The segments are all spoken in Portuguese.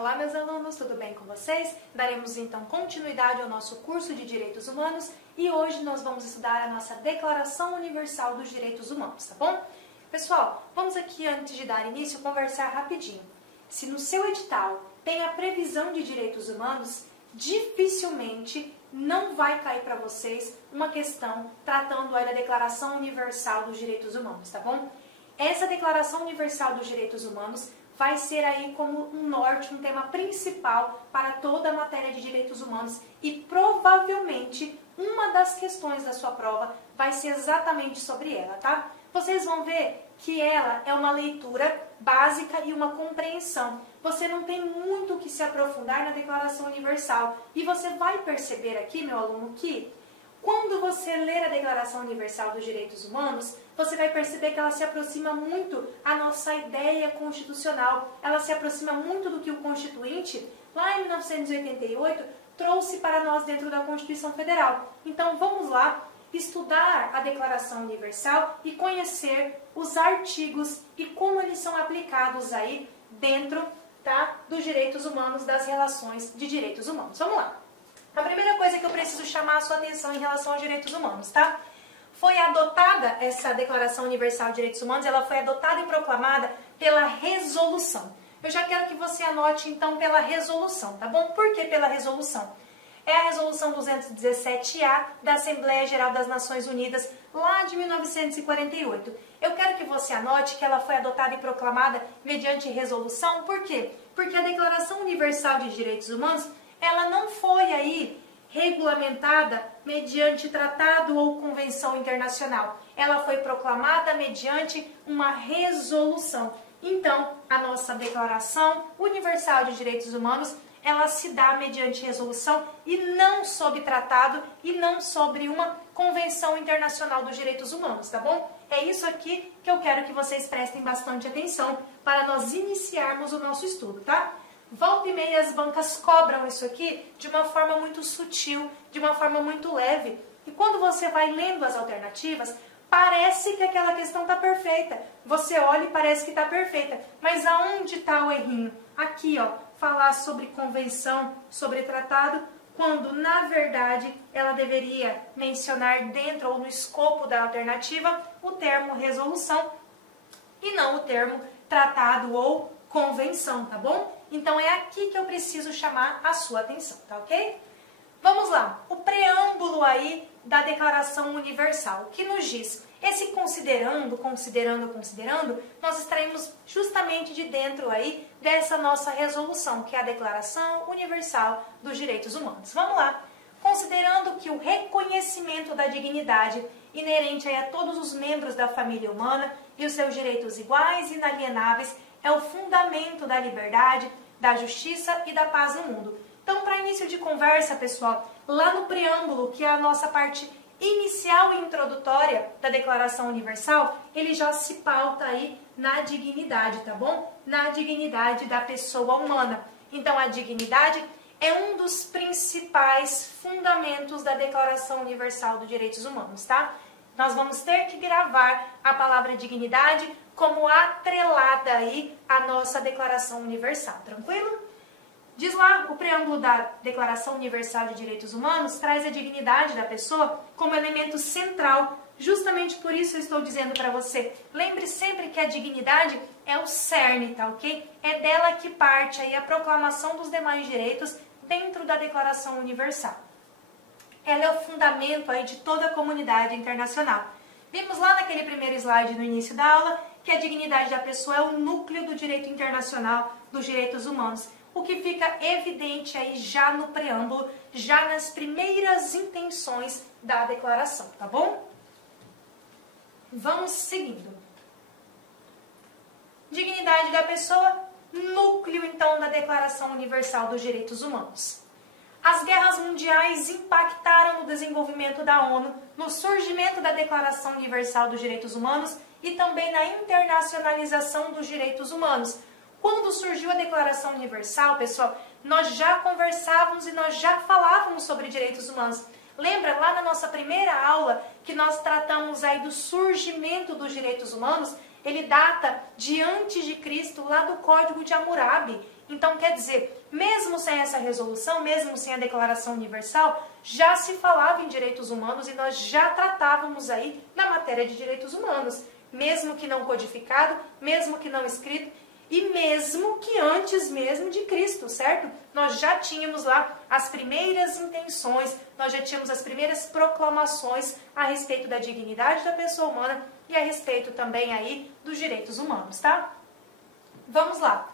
Olá, meus alunos, tudo bem com vocês? Daremos então continuidade ao nosso curso de Direitos Humanos e hoje nós vamos estudar a nossa Declaração Universal dos Direitos Humanos, tá bom? Pessoal, vamos aqui, antes de dar início, conversar rapidinho. Se no seu edital tem a previsão de direitos humanos, dificilmente não vai cair para vocês uma questão tratando aí da Declaração Universal dos Direitos Humanos, tá bom? Essa Declaração Universal dos Direitos Humanos vai ser aí como um norte, um tema principal para toda a matéria de direitos humanos e provavelmente uma das questões da sua prova vai ser exatamente sobre ela, tá? Vocês vão ver que ela é uma leitura básica e uma compreensão. Você não tem muito o que se aprofundar na Declaração Universal e você vai perceber aqui, meu aluno, que quando você ler a Declaração Universal dos Direitos Humanos, você vai perceber que ela se aproxima muito à nossa ideia constitucional. Ela se aproxima muito do que o Constituinte, lá em 1988, trouxe para nós dentro da Constituição Federal. Então, vamos lá estudar a Declaração Universal e conhecer os artigos e como eles são aplicados aí dentro, tá, dos direitos humanos, das relações de direitos humanos. Vamos lá. A primeira coisa que eu preciso chamar a sua atenção em relação aos direitos humanos, tá? Foi adotada essa Declaração Universal de Direitos Humanos, ela foi adotada e proclamada pela resolução. Eu já quero que você anote, então, pela resolução, tá bom? Por que pela resolução? É a Resolução 217-A da Assembleia Geral das Nações Unidas, lá de 1948. Eu quero que você anote que ela foi adotada e proclamada mediante resolução. Por quê? Porque a Declaração Universal de Direitos Humanos ela não foi aí regulamentada mediante tratado ou convenção internacional. Ela foi proclamada mediante uma resolução. Então, a nossa Declaração Universal de Direitos Humanos, ela se dá mediante resolução e não sob tratado e não sobre uma convenção internacional dos direitos humanos, tá bom? É isso aqui que eu quero que vocês prestem bastante atenção para nós iniciarmos o nosso estudo, tá? Volta e meia as bancas cobram isso aqui de uma forma muito sutil, de uma forma muito leve. E quando você vai lendo as alternativas, parece que aquela questão está perfeita. Você olha e parece que está perfeita. Mas aonde está o errinho? Aqui, ó, falar sobre convenção, sobre tratado, quando na verdade ela deveria mencionar dentro ou no escopo da alternativa o termo resolução e não o termo tratado ou convenção, tá bom? Então, é aqui que eu preciso chamar a sua atenção, tá ok? Vamos lá, o preâmbulo aí da Declaração Universal, que nos diz, esse considerando, nós extraímos justamente de dentro aí dessa nossa resolução, que é a Declaração Universal dos Direitos Humanos. Vamos lá, considerando que o reconhecimento da dignidade inerente aí a todos os membros da família humana e os seus direitos iguais e inalienáveis é o fundamento da liberdade, da justiça e da paz no mundo. Então, para início de conversa, pessoal, lá no preâmbulo, que é a nossa parte inicial e introdutória da Declaração Universal, ele já se pauta aí na dignidade, tá bom? Na dignidade da pessoa humana. Então, a dignidade é um dos principais fundamentos da Declaração Universal dos Direitos Humanos, tá? Nós vamos ter que gravar a palavra dignidade como atrelada aí à nossa Declaração Universal, tranquilo? Diz lá, o preâmbulo da Declaração Universal de Direitos Humanos traz a dignidade da pessoa como elemento central. Justamente por isso eu estou dizendo para você, lembre sempre que a dignidade é o cerne, tá ok? É dela que parte aí a proclamação dos demais direitos dentro da Declaração Universal. Ela é o fundamento aí de toda a comunidade internacional. Vimos lá naquele primeiro slide no início da aula que a dignidade da pessoa é o núcleo do direito internacional dos direitos humanos, o que fica evidente aí já no preâmbulo, já nas primeiras intenções da declaração, tá bom? Vamos seguindo. Dignidade da pessoa, núcleo então da Declaração Universal dos Direitos Humanos. As guerras mundiais impactaram no desenvolvimento da ONU, no surgimento da Declaração Universal dos Direitos Humanos e também na internacionalização dos direitos humanos. Quando surgiu a Declaração Universal, pessoal, nós já conversávamos e nós já falávamos sobre direitos humanos. Lembra lá na nossa primeira aula que nós tratamos aí do surgimento dos direitos humanos? Ele data de antes de Cristo, lá do Código de Hammurabi. Então, quer dizer, mesmo sem essa resolução, mesmo sem a Declaração Universal, já se falava em direitos humanos e nós já tratávamos aí na matéria de direitos humanos, mesmo que não codificado, mesmo que não escrito, e mesmo que antes mesmo de Cristo, certo? Nós já tínhamos lá as primeiras intenções, nós já tínhamos as primeiras proclamações a respeito da dignidade da pessoa humana e a respeito também aí dos direitos humanos, tá? Vamos lá.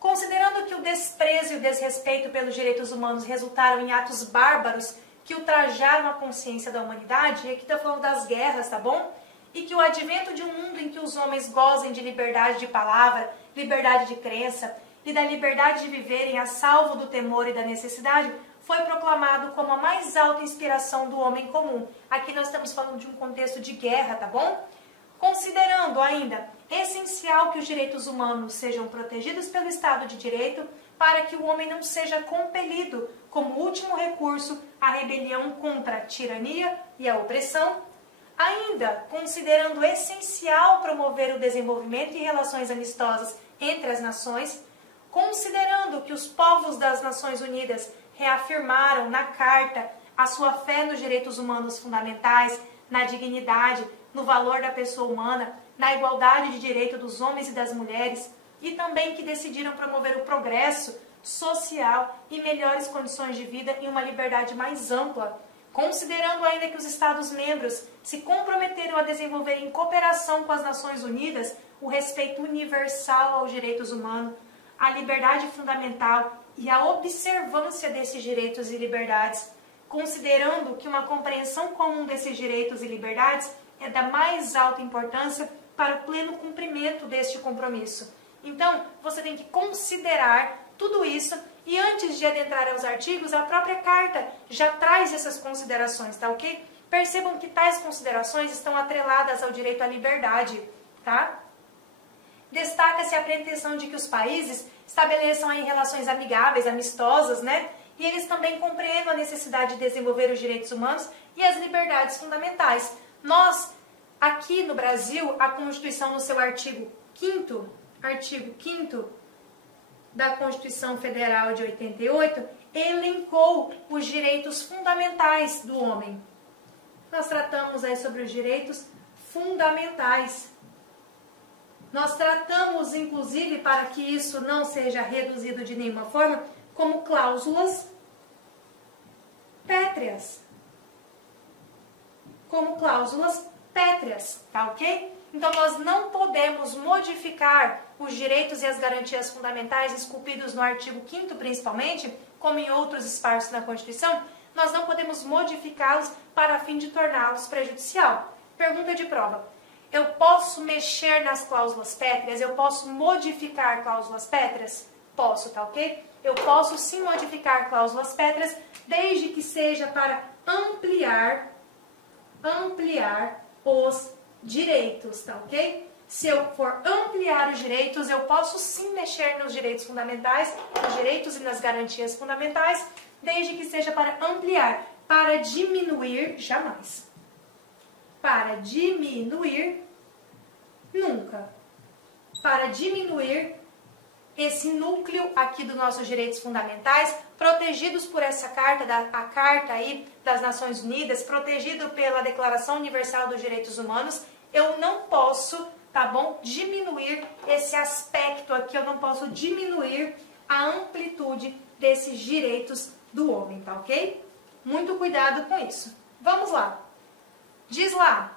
Considerando que o desprezo e o desrespeito pelos direitos humanos resultaram em atos bárbaros que ultrajaram a consciência da humanidade, e aqui está falando das guerras, tá bom? E que o advento de um mundo em que os homens gozem de liberdade de palavra, liberdade de crença e da liberdade de viverem a salvo do temor e da necessidade foi proclamado como a mais alta inspiração do homem comum. Aqui nós estamos falando de um contexto de guerra, tá bom? Considerando ainda essencial que os direitos humanos sejam protegidos pelo Estado de Direito para que o homem não seja compelido, como último recurso, à rebelião contra a tirania e a opressão. Ainda, considerando essencial promover o desenvolvimento e relações amistosas entre as nações, considerando que os povos das Nações Unidas reafirmaram na Carta a sua fé nos direitos humanos fundamentais, na dignidade, no valor da pessoa humana, na igualdade de direito dos homens e das mulheres, e também que decidiram promover o progresso social e melhores condições de vida em uma liberdade mais ampla, considerando ainda que os Estados-membros se comprometeram a desenvolver em cooperação com as Nações Unidas o respeito universal aos direitos humanos, a liberdade fundamental e a observância desses direitos e liberdades, considerando que uma compreensão comum desses direitos e liberdades é da mais alta importância para o pleno cumprimento deste compromisso. Então, você tem que considerar tudo isso e antes de adentrar aos artigos, a própria Carta já traz essas considerações, tá ok? Percebam que tais considerações estão atreladas ao direito à liberdade, tá? Destaca-se a pretensão de que os países estabeleçam aí relações amigáveis, amistosas, né? E eles também compreendam a necessidade de desenvolver os direitos humanos e as liberdades fundamentais. Nós, aqui no Brasil, a Constituição, no seu artigo 5º da Constituição Federal de 88, elencou os direitos fundamentais do homem. Nós tratamos aí sobre os direitos fundamentais. Nós tratamos, inclusive, para que isso não seja reduzido de nenhuma forma, como cláusulas pétreas. Como cláusulas pétreas, tá ok? Então, nós não podemos modificar os direitos e as garantias fundamentais esculpidos no artigo 5º, principalmente, como em outros espaços na Constituição, nós não podemos modificá-los para fim de torná-los prejudicial. Pergunta de prova. Eu posso mexer nas cláusulas pétreas? Eu posso modificar cláusulas pétreas? Posso, tá ok? Eu posso sim modificar cláusulas pétreas, desde que seja para ampliar os direitos, tá ok? Se eu for ampliar os direitos, eu posso sim mexer nos direitos fundamentais, nos direitos e nas garantias fundamentais, desde que seja para ampliar. Para diminuir, jamais. Para diminuir, nunca. Para diminuir esse núcleo aqui dos nossos direitos fundamentais, protegidos por essa carta, a Carta aí das Nações Unidas, protegido pela Declaração Universal dos Direitos Humanos, eu não posso, tá bom, diminuir esse aspecto aqui, eu não posso diminuir a amplitude desses direitos do homem, tá ok? Muito cuidado com isso. Vamos lá. Diz lá,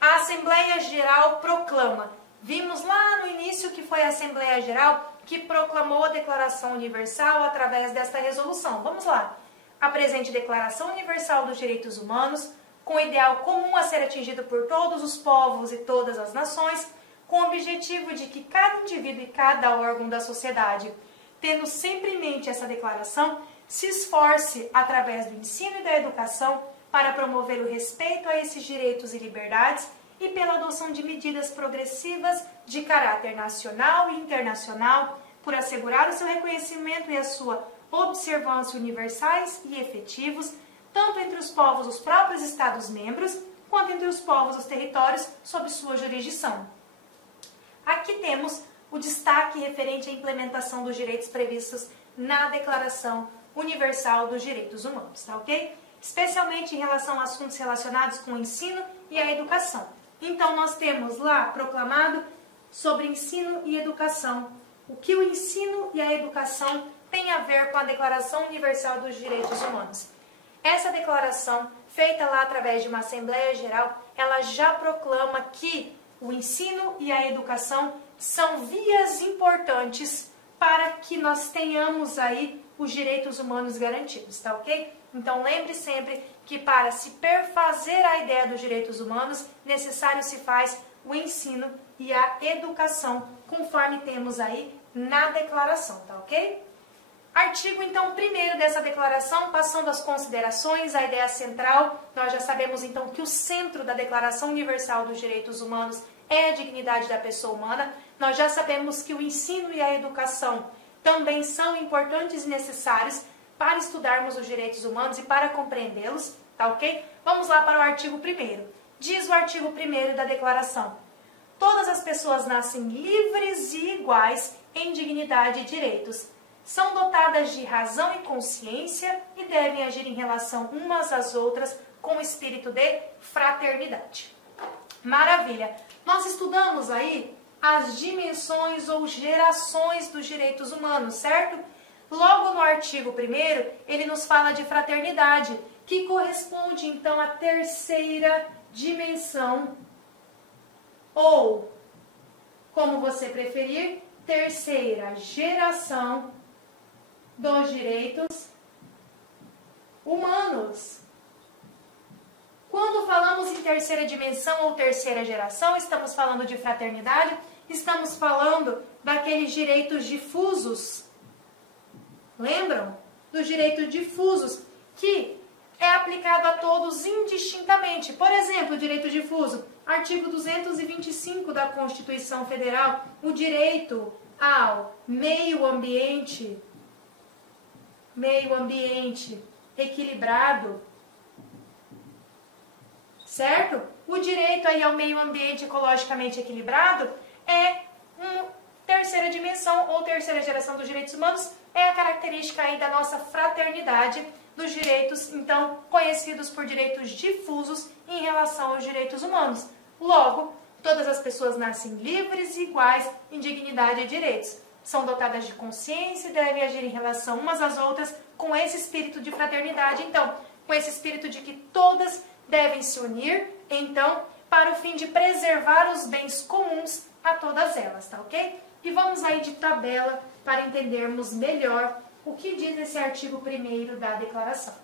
a Assembleia Geral proclama. Vimos lá no início que foi a Assembleia Geral que proclamou a Declaração Universal através desta resolução. Vamos lá. A presente Declaração Universal dos Direitos Humanos, com o ideal comum a ser atingido por todos os povos e todas as nações, com o objetivo de que cada indivíduo e cada órgão da sociedade, tendo sempre em mente essa declaração, se esforce, através do ensino e da educação, para promover o respeito a esses direitos e liberdades e pela adoção de medidas progressivas de caráter nacional e internacional, por assegurar o seu reconhecimento e a sua observância universais e efetivos, tanto entre os povos dos próprios Estados-membros, quanto entre os povos dos territórios sob sua jurisdição. Aqui temos o destaque referente à implementação dos direitos previstos na Declaração Universal dos Direitos Humanos, tá ok? Especialmente em relação a assuntos relacionados com o ensino e a educação. Então, nós temos lá proclamado sobre ensino e educação. O que o ensino e a educação têm a ver com a Declaração Universal dos Direitos Humanos? Essa declaração, feita lá através de uma Assembleia Geral, ela já proclama que o ensino e a educação são vias importantes para que nós tenhamos aí os direitos humanos garantidos, tá ok? Então lembre sempre que para se perfazer a ideia dos direitos humanos, necessário se faz o ensino e a educação, conforme temos aí na declaração, tá ok? Artigo, então, 1º dessa declaração, passando às considerações, a ideia central, nós já sabemos, então, que o centro da Declaração Universal dos Direitos Humanos é a dignidade da pessoa humana. Nós já sabemos que o ensino e a educação também são importantes e necessários para estudarmos os direitos humanos e para compreendê-los, tá ok? Vamos lá para o artigo 1º. Diz o artigo 1º da declaração: todas as pessoas nascem livres e iguais em dignidade e direitos. São dotadas de razão e consciência e devem agir em relação umas às outras com espírito de fraternidade. Maravilha! Nós estudamos aí as dimensões ou gerações dos direitos humanos, certo? Logo no artigo 1º, ele nos fala de fraternidade, que corresponde então à 3ª dimensão, ou, como você preferir, 3ª geração dos direitos humanos. Quando falamos em 3ª dimensão ou 3ª geração, estamos falando de fraternidade, estamos falando daqueles direitos difusos. Lembram? Dos direitos difusos, que é aplicado a todos indistintamente. Por exemplo, o direito difuso, artigo 225 da Constituição Federal, o direito ao meio ambiente equilibrado, certo? O direito aí ao meio ambiente ecologicamente equilibrado é uma 3ª dimensão ou 3ª geração dos direitos humanos, é a característica aí da nossa fraternidade dos direitos, então, conhecidos por direitos difusos em relação aos direitos humanos. Logo, todas as pessoas nascem livres e iguais em dignidade e direitos. São dotadas de consciência e devem agir em relação umas às outras com esse espírito de fraternidade. Então, com esse espírito de que todas devem se unir, então, para o fim de preservar os bens comuns a todas elas, tá ok? E vamos aí de tabela para entendermos melhor o que diz esse artigo 1º da declaração.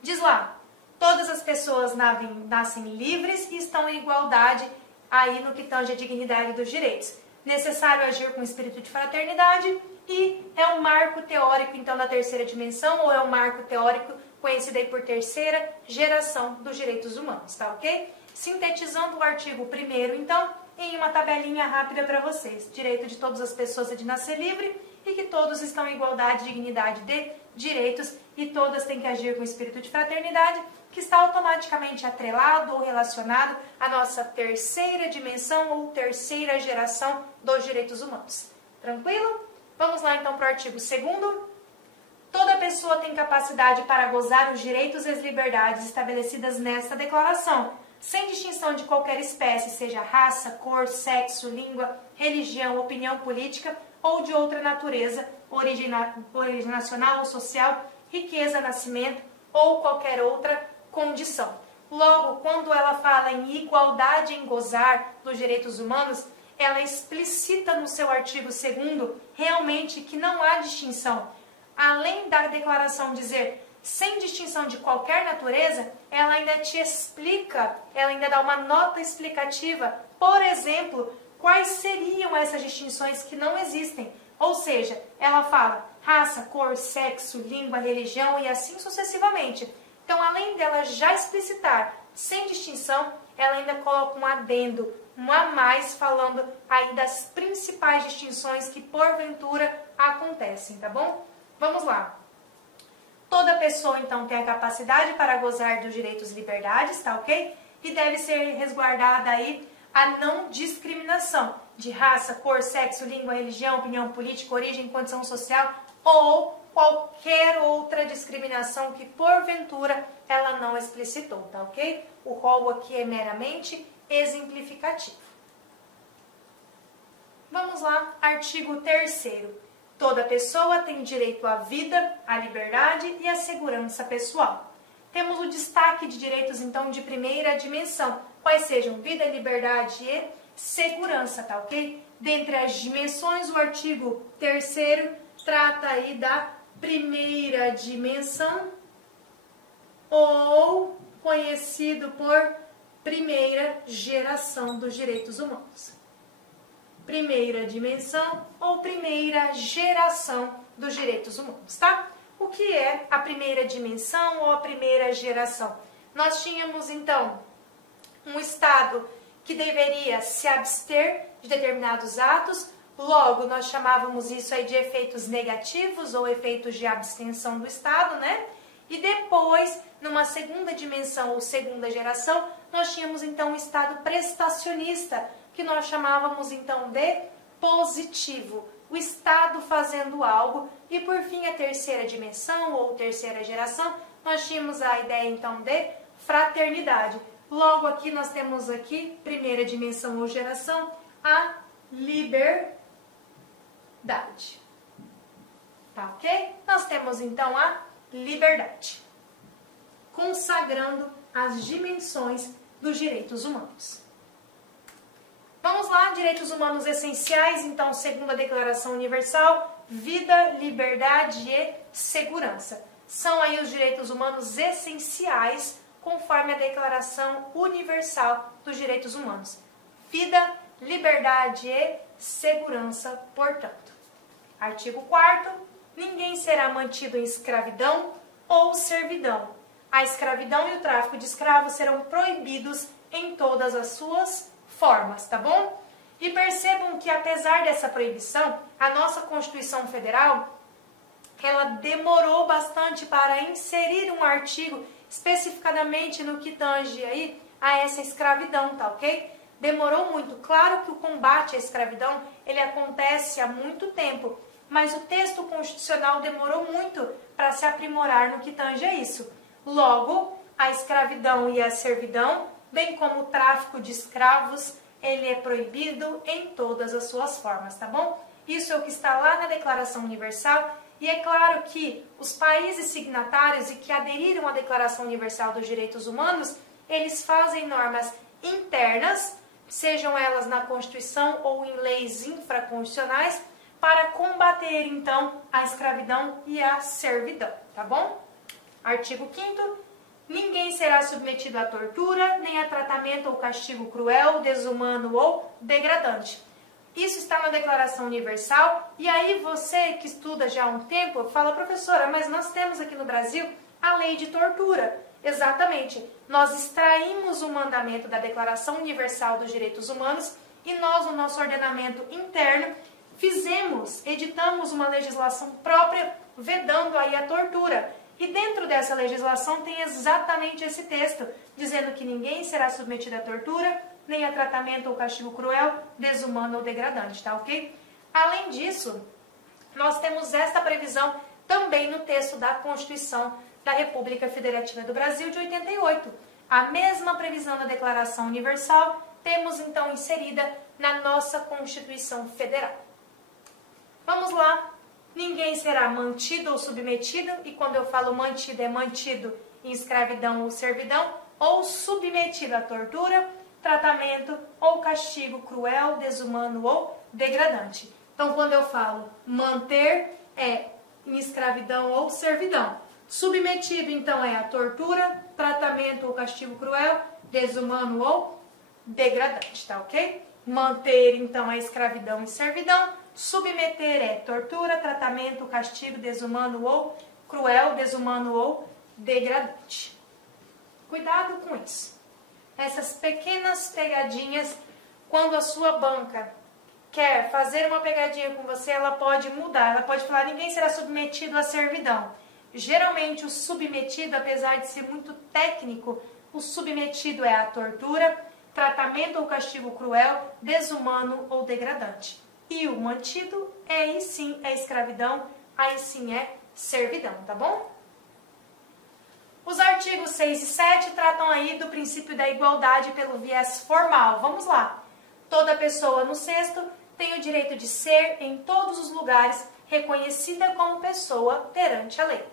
Diz lá: todas as pessoas nascem livres e estão em igualdade aí no que tange a dignidade dos direitos. Necessário agir com espírito de fraternidade e é um marco teórico, então, da 3ª dimensão, ou é um marco teórico conhecido aí por 3ª geração dos direitos humanos, tá ok? Sintetizando o artigo 1º, então, em uma tabelinha rápida para vocês. Direito de todas as pessoas é de nascer livre e que todos estão em igualdade e dignidade de direitos e todas têm que agir com espírito de fraternidade, que está automaticamente atrelado ou relacionado à nossa 3ª dimensão ou 3ª geração dos direitos humanos. Tranquilo? Vamos lá então para o artigo 2º. Toda pessoa tem capacidade para gozar os direitos e as liberdades estabelecidas nesta declaração, sem distinção de qualquer espécie, seja raça, cor, sexo, língua, religião, opinião política ou de outra natureza, origem nacional ou social, riqueza, nascimento ou qualquer outra condição. Logo, quando ela fala em igualdade em gozar dos direitos humanos, ela explicita no seu artigo 2º realmente que não há distinção. Além da declaração dizer sem distinção de qualquer natureza, ela ainda te explica, ela ainda dá uma nota explicativa, por exemplo, quais seriam essas distinções que não existem. Ou seja, ela fala raça, cor, sexo, língua, religião e assim sucessivamente. Então, além dela já explicitar sem distinção, ela ainda coloca um adendo, um a mais, falando aí das principais distinções que porventura acontecem, tá bom? Vamos lá. Toda pessoa, então, tem a capacidade para gozar dos direitos e liberdades, tá ok? E deve ser resguardada aí a não discriminação de raça, cor, sexo, língua, religião, opinião política, origem, condição social ou qualquer outra discriminação que porventura ela não explicitou, tá ok? O rol aqui é meramente exemplificativo. Vamos lá, artigo 3º. Toda pessoa tem direito à vida, à liberdade e à segurança pessoal. Temos o destaque de direitos, então, de primeira dimensão, quais sejam vida, liberdade e segurança, tá ok? Dentre as dimensões, o artigo 3º trata aí da primeira dimensão, ou conhecido por primeira geração dos direitos humanos. Primeira dimensão ou primeira geração dos direitos humanos, tá? O que é a primeira dimensão ou a primeira geração? Nós tínhamos, então, um Estado que deveria se abster de determinados atos, logo nós chamávamos isso aí de efeitos negativos ou efeitos de abstenção do Estado, né? E depois, numa segunda dimensão ou segunda geração, nós tínhamos então um Estado prestacionista, que nós chamávamos então de positivo, o Estado fazendo algo. E por fim, a terceira dimensão ou terceira geração, nós tínhamos a ideia então de fraternidade. Logo aqui nós temos aqui, primeira dimensão ou geração, a liberdade. Tá ok? Nós temos então a liberdade, consagrando as dimensões dos direitos humanos. Vamos lá, direitos humanos essenciais, então, segundo a Declaração Universal, vida, liberdade e segurança. São aí os direitos humanos essenciais, conforme a Declaração Universal dos Direitos Humanos. Vida, liberdade e segurança, portanto. Artigo 4º, ninguém será mantido em escravidão ou servidão. A escravidão e o tráfico de escravos serão proibidos em todas as suas formas, tá bom? E percebam que apesar dessa proibição, a nossa Constituição Federal, ela demorou bastante para inserir um artigo especificadamente no que tange aí a essa escravidão, tá ok? Demorou muito. Claro que o combate à escravidão, ele acontece há muito tempo, mas o texto constitucional demorou muito para se aprimorar no que tange a isso. Logo, a escravidão e a servidão, bem como o tráfico de escravos, ele é proibido em todas as suas formas, tá bom? Isso é o que está lá na Declaração Universal, e é claro que os países signatários e que aderiram à Declaração Universal dos Direitos Humanos, eles fazem normas internas, sejam elas na Constituição ou em leis infraconstitucionais, para combater, então, a escravidão e a servidão, tá bom? Artigo 5º. Ninguém será submetido à tortura, nem a tratamento ou castigo cruel, desumano ou degradante. Isso está na Declaração Universal, e aí você que estuda já há um tempo, fala, professora, mas nós temos aqui no Brasil a lei de tortura. Exatamente, nós extraímos o mandamento da Declaração Universal dos Direitos Humanos e nós, no nosso ordenamento interno, editamos uma legislação própria vedando aí a tortura. E dentro dessa legislação tem exatamente esse texto, dizendo que ninguém será submetido à tortura, nem a tratamento ou castigo cruel, desumano ou degradante, tá ok? Além disso, nós temos esta previsão também no texto da Constituição da República Federativa do Brasil de 88. A mesma previsão da Declaração Universal temos então inserida na nossa Constituição Federal. Vamos lá. Ninguém será mantido ou submetido, e quando eu falo mantido, é mantido em escravidão ou servidão, ou submetido à tortura, tratamento ou castigo cruel, desumano ou degradante. Então, quando eu falo manter, é em escravidão ou servidão. Submetido, então, é a tortura, tratamento ou castigo cruel, desumano ou degradante, tá ok? Manter, então, é escravidão e servidão. Submeter é tortura, tratamento, castigo, desumano ou cruel, desumano ou degradante. Cuidado com isso. Essas pequenas pegadinhas, quando a sua banca quer fazer uma pegadinha com você, ela pode mudar. Ela pode falar, ninguém será submetido à servidão. Geralmente, o submetido, apesar de ser muito técnico, o submetido é a tortura, tratamento ou castigo cruel, desumano ou degradante. E o mantido, aí sim é escravidão, aí sim é servidão, tá bom? Os artigos 6 e 7 tratam aí do princípio da igualdade pelo viés formal. Vamos lá. Toda pessoa, no sexto, tem o direito de ser, em todos os lugares, reconhecida como pessoa perante a lei.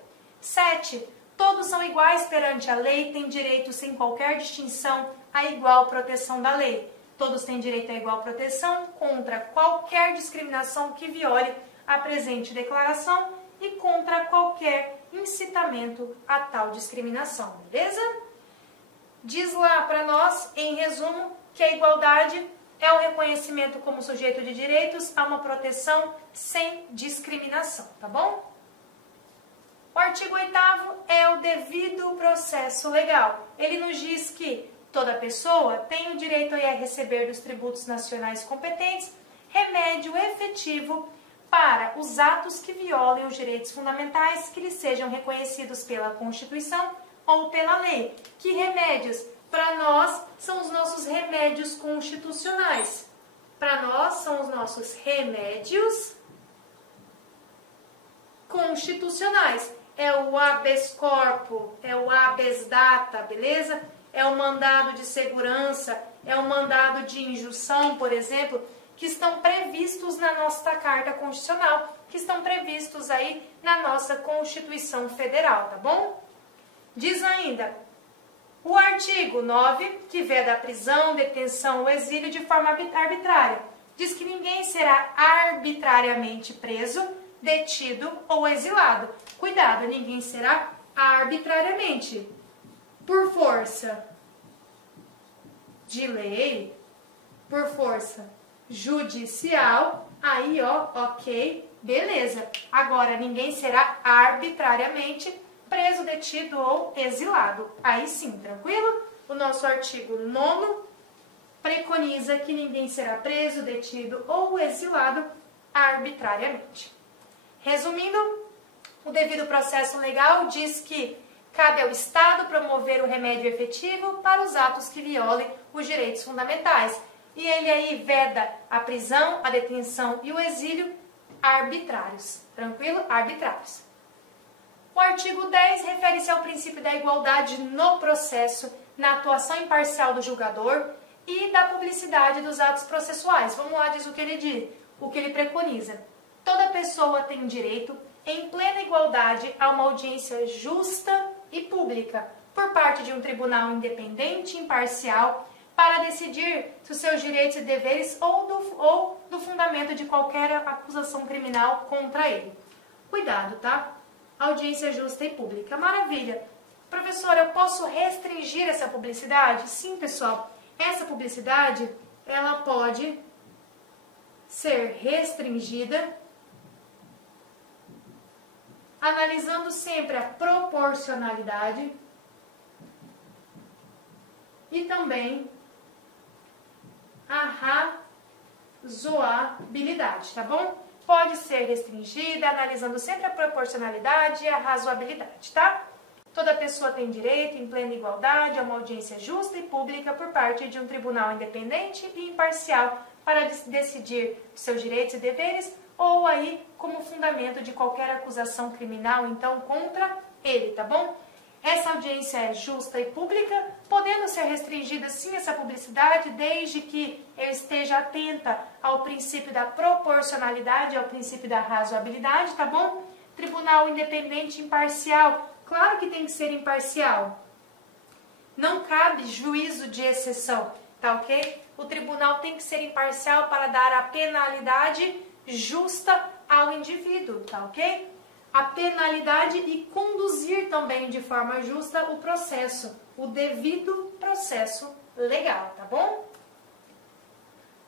7. Todos são iguais perante a lei, têm direito sem qualquer distinção à igual proteção da lei. Todos têm direito à igual proteção contra qualquer discriminação que viole a presente declaração e contra qualquer incitamento a tal discriminação, beleza? Diz lá para nós, em resumo, que a igualdade é o reconhecimento como sujeito de direitos a uma proteção sem discriminação, tá bom? O artigo 8º é o devido processo legal. Ele nos diz que toda pessoa tem o direito a receber dos tributos nacionais competentes remédio efetivo para os atos que violem os direitos fundamentais que lhes sejam reconhecidos pela Constituição ou pela lei. Que remédios? Para nós, são os nossos remédios constitucionais. Para nós, são os nossos remédios constitucionais. É o habeas corpus, é o habeas data, beleza? É o mandado de segurança, é o mandado de injunção, por exemplo, que estão previstos na nossa Carta Constitucional, que estão previstos aí na nossa Constituição Federal, tá bom? Diz ainda o artigo 9, que veda a prisão, detenção ou exílio de forma arbitrária. Diz que ninguém será arbitrariamente preso, detido ou exilado. Cuidado, ninguém será arbitrariamente, por força de lei, por força judicial, aí ó, ok, beleza. Agora, ninguém será arbitrariamente preso, detido ou exilado. Aí sim, tranquilo? O nosso artigo 9º preconiza que ninguém será preso, detido ou exilado arbitrariamente. Resumindo, o devido processo legal diz que cabe ao Estado promover o remédio efetivo para os atos que violem os direitos fundamentais. E ele aí veda a prisão, a detenção e o exílio arbitrários. Tranquilo? Arbitrários. O artigo 10 refere-se ao princípio da igualdade no processo, na atuação imparcial do julgador e da publicidade dos atos processuais. Vamos lá, diz o que ele preconiza. Toda pessoa tem direito, em plena igualdade, a uma audiência justa e pública, por parte de um tribunal independente e imparcial, para decidir se os seus direitos e deveres ou do fundamento de qualquer acusação criminal contra ele. Cuidado, tá? Audiência justa e pública. Maravilha. Professora, eu posso restringir essa publicidade? Sim, pessoal. Essa publicidade, ela pode ser restringida analisando sempre a proporcionalidade e também a razoabilidade, tá bom? Pode ser restringida, analisando sempre a proporcionalidade e a razoabilidade, tá? Toda pessoa tem direito, em plena igualdade, a uma audiência justa e pública por parte de um tribunal independente e imparcial para decidir seus direitos e deveres ou aí como fundamento de qualquer acusação criminal, então, contra ele, tá bom? Essa audiência é justa e pública, podendo ser restringida sim essa publicidade, desde que eu esteja atenta ao princípio da proporcionalidade, ao princípio da razoabilidade, tá bom? Tribunal independente e imparcial, claro que tem que ser imparcial. Não cabe juízo de exceção, tá ok? O tribunal tem que ser imparcial para dar a penalidade justa ao indivíduo, tá ok? A penalidade e conduzir também de forma justa o processo, o devido processo legal, tá bom?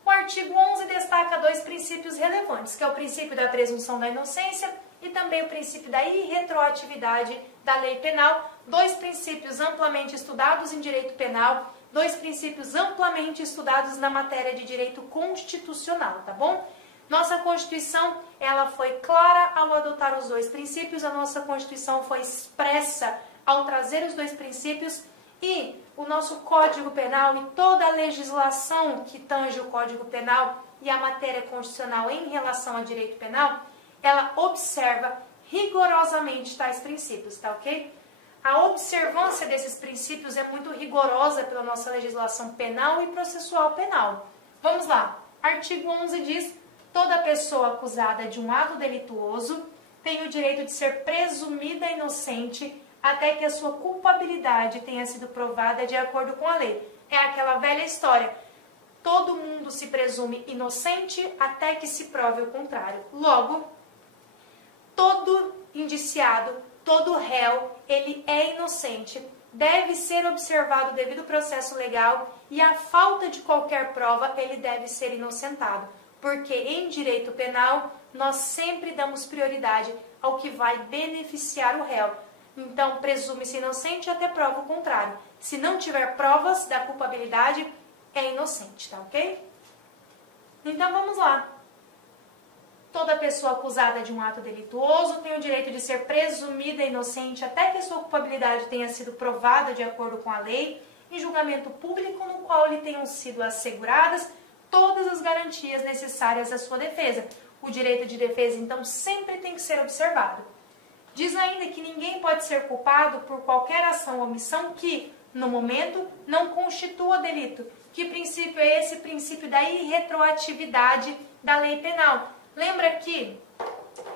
O artigo 11 destaca dois princípios relevantes, que é o princípio da presunção da inocência e também o princípio da irretroatividade da lei penal, dois princípios amplamente estudados em direito penal, dois princípios amplamente estudados na matéria de direito constitucional, tá bom? Nossa Constituição, ela foi clara ao adotar os dois princípios, a nossa Constituição foi expressa ao trazer os dois princípios E o nosso Código Penal e toda a legislação que tange o Código Penal e a matéria constitucional em relação ao direito penal, ela observa rigorosamente tais princípios, tá ok? A observância desses princípios é muito rigorosa pela nossa legislação penal e processual penal. Vamos lá. Artigo 11 diz: toda pessoa acusada de um ato delituoso tem o direito de ser presumida inocente até que a sua culpabilidade tenha sido provada de acordo com a lei. É aquela velha história. Todo mundo se presume inocente até que se prove o contrário. Logo, todo indiciado, todo réu, ele é inocente, deve ser observado o devido processo legal e a falta de qualquer prova, ele deve ser inocentado. Porque em direito penal, nós sempre damos prioridade ao que vai beneficiar o réu. Então, presume-se inocente até prova o contrário. Se não tiver provas da culpabilidade, é inocente, tá ok? Então, vamos lá. Toda pessoa acusada de um ato delituoso tem o direito de ser presumida inocente até que a sua culpabilidade tenha sido provada de acordo com a lei, em julgamento público no qual lhe tenham sido asseguradas todas as garantias necessárias à sua defesa. O direito de defesa, então, sempre tem que ser observado. Diz ainda que ninguém pode ser culpado por qualquer ação ou omissão que, no momento, não constitua delito. Que princípio é esse? Princípio da irretroatividade da lei penal. Lembra que,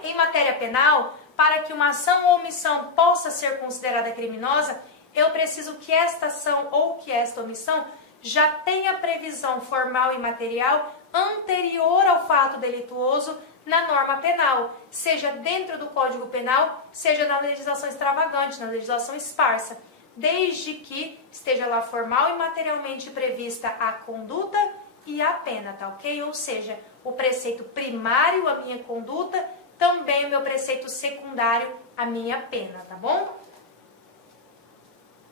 em matéria penal, para que uma ação ou omissão possa ser considerada criminosa, eu preciso que esta ação ou que esta omissão já tenha previsão formal e material anterior ao fato delituoso na norma penal, seja dentro do Código Penal, seja na legislação extravagante, na legislação esparsa, desde que esteja lá formal e materialmente prevista a conduta e a pena, tá ok? Ou seja, o preceito primário, a minha conduta, também o meu preceito secundário, a minha pena, tá bom?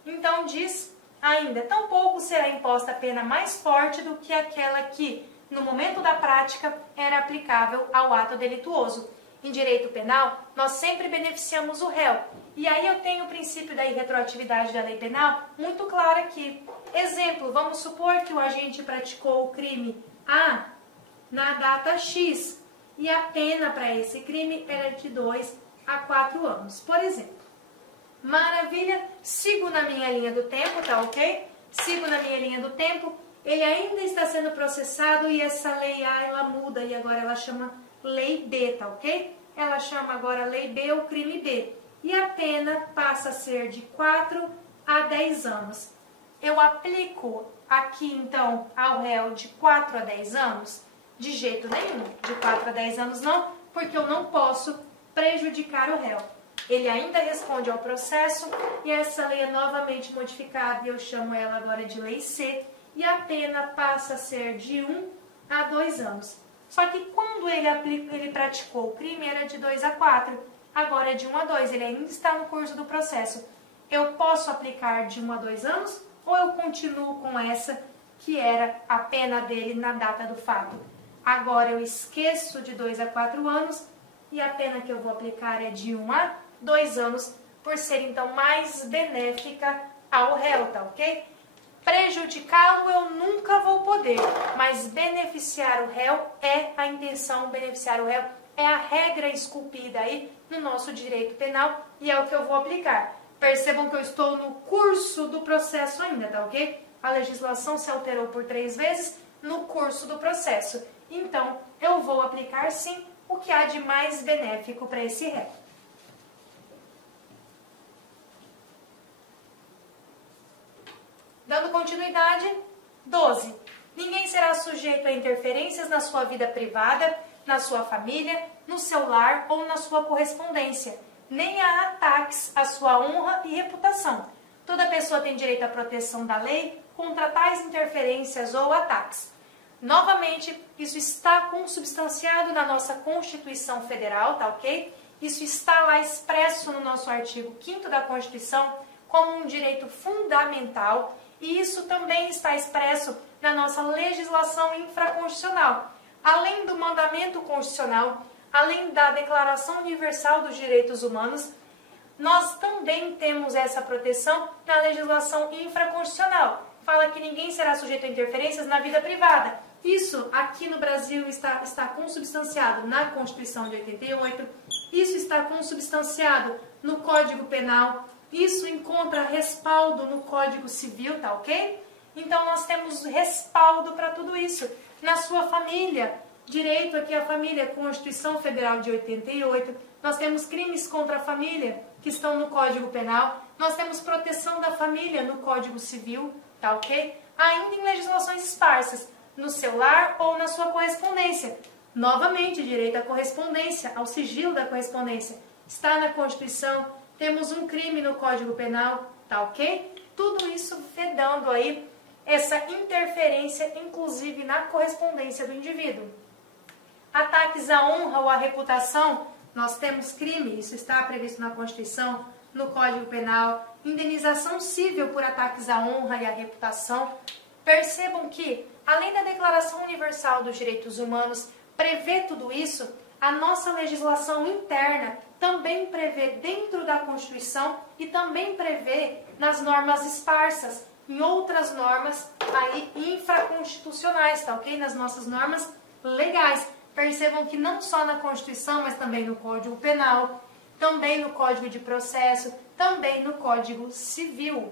Então diz ainda, tampouco será imposta a pena mais forte do que aquela que, no momento da prática, era aplicável ao ato delituoso. Em direito penal, nós sempre beneficiamos o réu. E aí eu tenho o princípio da irretroatividade da lei penal muito claro aqui. Exemplo, vamos supor que o agente praticou o crime A na data X e a pena para esse crime era de 2 a 4 anos, por exemplo. Maravilha, sigo na minha linha do tempo, tá ok? Sigo na minha linha do tempo, ele ainda está sendo processado e essa lei A, ela muda e agora ela chama lei B, tá ok? Ela chama agora lei B ou crime B. E a pena passa a ser de 4 a 10 anos. Eu aplico aqui, então, ao réu de 4 a 10 anos? De jeito nenhum. De 4 a 10 anos não, porque eu não posso prejudicar o réu. Ele ainda responde ao processo e essa lei é novamente modificada e eu chamo ela agora de lei C e a pena passa a ser de 1 a 2 anos. Só que quando ele praticou o crime era de 2 a 4, agora é de 1 a 2, ele ainda está no curso do processo. Eu posso aplicar de 1 a 2 anos ou eu continuo com essa que era a pena dele na data do fato? Agora eu esqueço de 2 a 4 anos e a pena que eu vou aplicar é de 1 a 2 anos, por ser então mais benéfica ao réu, tá ok? Prejudicá-lo eu nunca vou poder, mas beneficiar o réu é a intenção, beneficiar o réu é a regra esculpida aí no nosso direito penal e é o que eu vou aplicar. Percebam que eu estou no curso do processo ainda, tá ok? A legislação se alterou por 3 vezes no curso do processo. Então, eu vou aplicar sim o que há de mais benéfico para esse réu. Dando continuidade, 12. Ninguém será sujeito a interferências na sua vida privada, na sua família, no seu lar ou na sua correspondência, nem a ataques à sua honra e reputação. Toda pessoa tem direito à proteção da lei contra tais interferências ou ataques. Novamente, isso está consubstanciado na nossa Constituição Federal, tá ok? Isso está lá expresso no nosso artigo 5º da Constituição como um direito fundamental e isso também está expresso na nossa legislação infraconstitucional. Além do mandamento constitucional, além da Declaração Universal dos Direitos Humanos, nós também temos essa proteção na legislação infraconstitucional. Fala que ninguém será sujeito a interferências na vida privada. Isso aqui no Brasil está consubstanciado na Constituição de 88, isso está consubstanciado no Código Penal, isso encontra respaldo no Código Civil, tá ok? Então nós temos respaldo para tudo isso. Na sua família, direito aqui à família, Constituição Federal de 88, nós temos crimes contra a família que estão no Código Penal, nós temos proteção da família no Código Civil, tá ok? Ainda em legislações esparsas, no celular ou na sua correspondência. Novamente, direito à correspondência, ao sigilo da correspondência. Está na Constituição, temos um crime no Código Penal, tá ok? Tudo isso vedando aí essa interferência, inclusive na correspondência do indivíduo. Ataques à honra ou à reputação, nós temos crime, isso está previsto na Constituição, no Código Penal, indenização civil por ataques à honra e à reputação. Percebam que, além da Declaração Universal dos Direitos Humanos prever tudo isso, a nossa legislação interna também prevê dentro da Constituição e também prevê nas normas esparsas, em outras normas aí infraconstitucionais, tá ok? Nas nossas normas legais. Percebam que não só na Constituição, mas também no Código Penal, também no Código de Processo, também no Código Civil.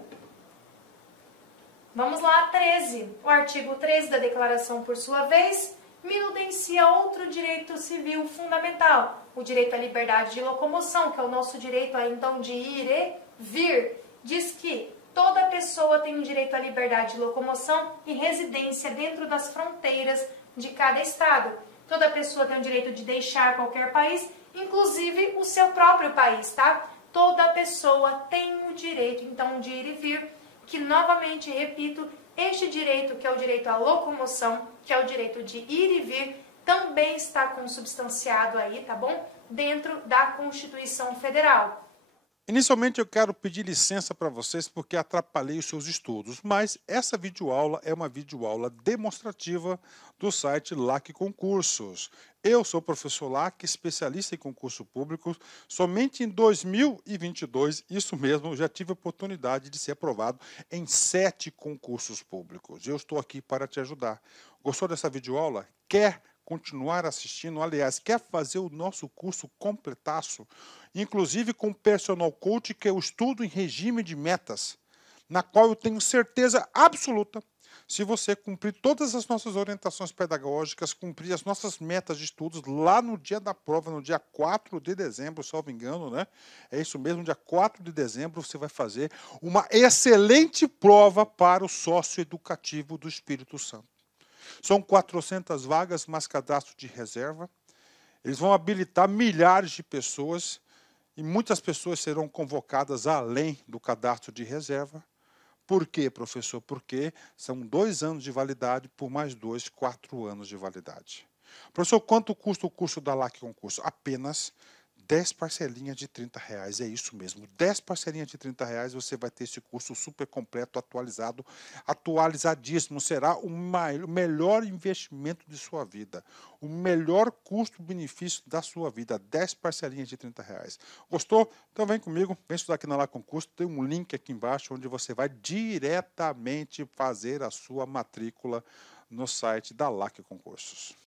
Vamos lá, 13. O artigo 13 da Declaração, por sua vez, evidencia outro direito civil fundamental, o direito à liberdade de locomoção, que é o nosso direito aí, então, de ir e vir. Diz que toda pessoa tem o direito à liberdade de locomoção e residência dentro das fronteiras de cada estado. Toda pessoa tem o direito de deixar qualquer país, inclusive o seu próprio país, tá? Toda pessoa tem o direito, então, de ir e vir, que, novamente, repito, este direito, que é o direito à locomoção, que é o direito de ir e vir, também está consubstanciado aí, tá bom? Dentro da Constituição Federal. Inicialmente eu quero pedir licença para vocês porque atrapalhei os seus estudos, mas essa videoaula é uma videoaula demonstrativa do site LAC Concursos. Eu sou o professor LAC, especialista em concurso público. Somente em 2022, isso mesmo, já tive a oportunidade de ser aprovado em 7 concursos públicos. Eu estou aqui para te ajudar. Gostou dessa videoaula? Quer continuar assistindo? Aliás, quer fazer o nosso curso completaço? Inclusive com Personal Coach, que eu estudo em regime de metas, na qual eu tenho certeza absoluta, se você cumprir todas as nossas orientações pedagógicas, cumprir as nossas metas de estudos lá no dia da prova, no dia 4 de dezembro, salvo engano, né? É isso mesmo, dia 4 de dezembro você vai fazer uma excelente prova para o sócio educativo do Espírito Santo. São 400 vagas, mais cadastro de reserva. Eles vão habilitar milhares de pessoas e muitas pessoas serão convocadas além do cadastro de reserva. Por quê, professor? Porque são 2 anos de validade por mais 2, 4 anos de validade. Professor, quanto custa o curso da LAC Concurso? Apenas 10 parcelinhas de R$30. É isso mesmo, 10 parcelinhas de R$30 você vai ter esse curso super completo, atualizado, atualizadíssimo. Será o melhor investimento de sua vida, o melhor custo-benefício da sua vida, 10 parcelinhas de R$30. Gostou? Então vem comigo, vem estudar aqui na LAC Concurso, tem um link aqui embaixo onde você vai diretamente fazer a sua matrícula no site da LAC Concursos.